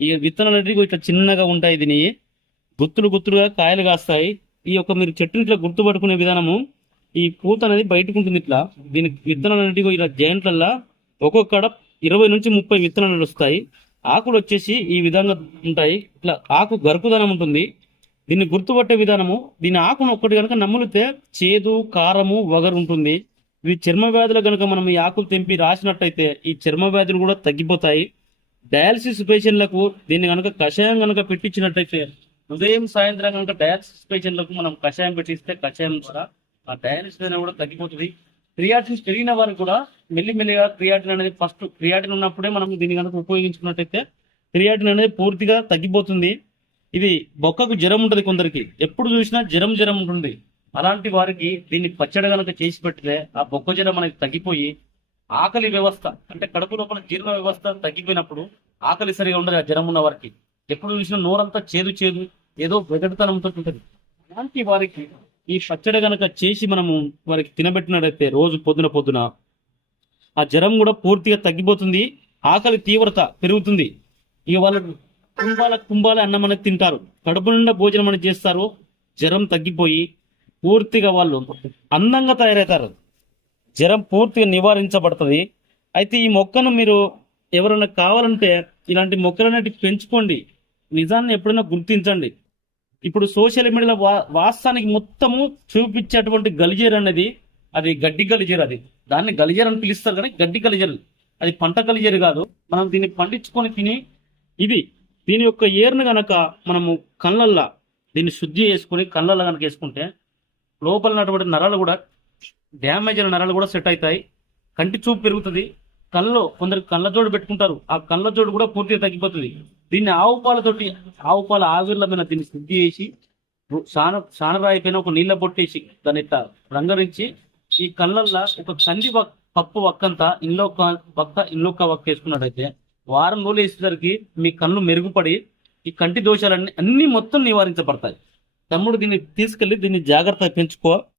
ఈ విత్తనాలు అనేటివి ఇట్లా చిన్నగా ఉంటాయి. దీని గుత్తులు గుత్తులుగా కాయలు కాస్తాయి. ఈ యొక్క మీరు చెట్టుని ఇట్లా గుర్తుపట్టుకునే విధానము, ఈ పూత అనేది బయటకు ఉంటుంది ఇట్లా. దీని విత్తనాలు అనేటివి ఇలా జాయింట్లల్లో ఒక్కొక్కడ 20 నుంచి 30 విత్తనాలు వస్తాయి. ఆకులు వచ్చేసి ఈ విధంగా ఉంటాయి. ఇట్లా ఆకు గరుకుదనం ఉంటుంది. దీన్ని గుర్తుపట్టే విధానము, దీని ఆకును ఒక్కటి కనుక నములితే చేదు, కారము, వగరు ఉంటుంది. ఇవి చర్మ వ్యాధులు కనుక మనం ఈ ఆకులు తెంపి రాసినట్టయితే ఈ చర్మ వ్యాధులు కూడా తగ్గిపోతాయి. డయాలసిస్ పేషెంట్లకు దీన్ని కనుక కషాయం కనుక పెట్టించినట్టయితే, ఉదయం సాయంత్రం కనుక డయాలసిస్ పేషెంట్లకు మనం కషాయం పెట్టిస్తే కషాయం ద్వారా ఆ డయాలసిస్ అనేది కూడా తగ్గిపోతుంది. క్రియాటిన్ పెరిగిన వారికి కూడా మెల్లిమెల్లిగా క్రియాటిన్ అనేది, ఫస్ట్ క్రియాటిన్ ఉన్నప్పుడే మనం దీన్ని కనుక ఉపయోగించుకున్నట్టయితే క్రియాటిన్ అనేది పూర్తిగా తగ్గిపోతుంది. ఇది బొక్కకు జ్వరం ఉంటుంది, కొందరికి ఎప్పుడు చూసినా జ్వరం జ్వరం ఉంటుంది. అలాంటి వారికి దీన్ని పచ్చడి కనుక చేసి పెట్టితే ఆ బొక్క జ్వరం అనేది తగ్గిపోయి ఆకలి వ్యవస్థ, అంటే కడుపు లోపల జీర్ణ వ్యవస్థ తగ్గిపోయినప్పుడు ఆకలి సరిగా ఉండదు ఆ జ్వరం ఉన్న వారికి. ఎప్పుడు చూసినా నోరంతా చేదు చేదు, ఏదో వెగటతనంతో ఉంటుంది. అలాంటి వారికి ఈ పచ్చడి కనుక చేసి మనము వారికి తినబెట్టినట్టయితే రోజు పొద్దున పొద్దున ఆ జ్వరం కూడా పూర్తిగా తగ్గిపోతుంది. ఆకలి తీవ్రత పెరుగుతుంది. ఇక వాళ్ళు కుంభాల కుంభాల అన్నం అనేది తింటారు, కడుపు నిండా భోజనం అనేది చేస్తారు. జ్వరం తగ్గిపోయి పూర్తిగా వాళ్ళు అందంగా తయారవుతారు. జ్వరం పూర్తిగా నివారించబడుతుంది. అయితే ఈ మొక్కను మీరు ఎవరైనా కావాలంటే ఇలాంటి మొక్కలు అనేవి పెంచుకోండి. నిజాన్ని ఎప్పుడైనా గుర్తించండి. ఇప్పుడు సోషల్ మీడియాలో వాస్తవానికి మొత్తము చూపించేటువంటి గలిజేరు అనేది అది గడ్డి గలిజేరు. అది దాన్ని గలిజేరు అని పిలుస్తారు, కానీ గడ్డి గలిజేరు, అది పంట గలిజేరు కాదు. మనం దీన్ని పండించుకొని తిని ఇది దీని యొక్క ఏరును గనక మనము కళ్ళల్లో దీన్ని శుద్ధి చేసుకుని కళ్ళల్లో కనుక వేసుకుంటే లోపల ఉన్నటువంటి నరాలు కూడా, డ్యామేజ్ అయిన నరాలు కూడా సెట్ అవుతాయి. కంటి చూపు పెరుగుతుంది. కళ్ళలో కొందరు కళ్ళజోడు పెట్టుకుంటారు, ఆ కళ్ళజోడు కూడా పూర్తిగా తగ్గిపోతుంది. దీన్ని ఆవు పాల ఆవిర్ల మీద దీన్ని శుద్ధి చేసి సానరాయి పైన ఒక నీళ్ళ పొట్టేసి దాన్ని ఇట్లా రంగరించి ఈ కళ్ళల్లో ఒక పప్పు వక్కంతా ఇంకొక వక్క వేసుకున్నట్టయితే వారం రోజులు వేసేసరికి మీ కళ్ళు మెరుగుపడి ఈ కంటి దోషాలన్నీ మొత్తం నివారించబడతాయి. తమ్ముడు దీన్ని తీసుకెళ్లి దీన్ని జాగ్రత్తగా పెంచుకో.